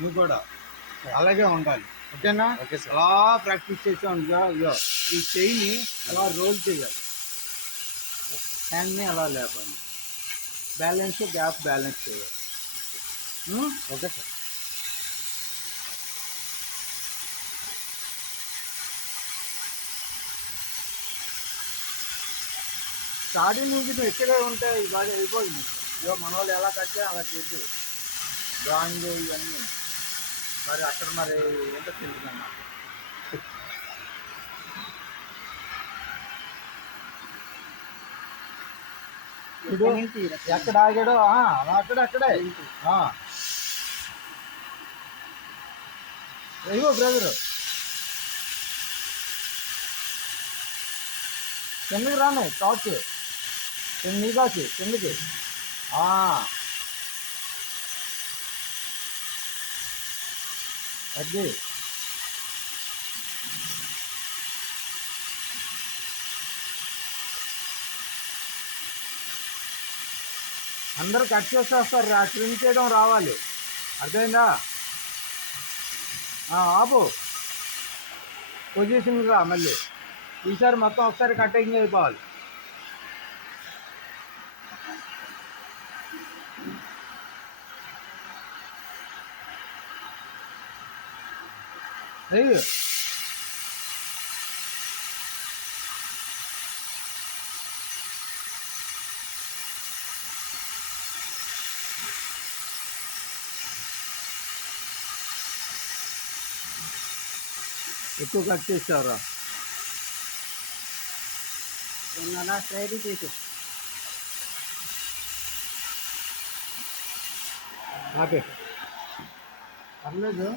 నువ్వు కూడా అలాగే ఉండాలి. ఓకేనా? Okay sir. అలా ప్రాక్టీస్ చేసాం. ఇగో ఈ చెయ్యిని అలా రోల్ చేయాలి, హ్యాండ్ని అలా లేపాలి, బ్యాలెన్స్ గ్యాప్ బ్యాలెన్స్ చేయాలి. Okay sir. స్టార్టింగ్ నుంచి నువ్వు ఇక్కడే ఉంటే బాగా అయిపోయింది. ఇగో మన వాళ్ళు ఎలా కట్టే అలా చేసి డ్రాయింగ్ ఇవన్నీ మరి అక్కడ మరి ఏంటో తెలియదు నాకు. ఎక్కడ ఆగాడో అక్కడే అయ్యో బ్రదరు కిందకి రానే టార్చ్ కిందకి కిందకి అది అందరూ కట్ చేసేస్తారు. ఆ ట్రిమ్ చేయడం రావాలి, అర్థమైందా? ఆపు, పొజిషన్ రా. మళ్ళీ ఈసారి మొత్తం ఒకసారి కటింగ్ అయిపోవాలి. అయ్యో ఎక్కువ కట్ చేస్తారా? స్ట్రైట్ తీసు. ఓకే పర్లేదు.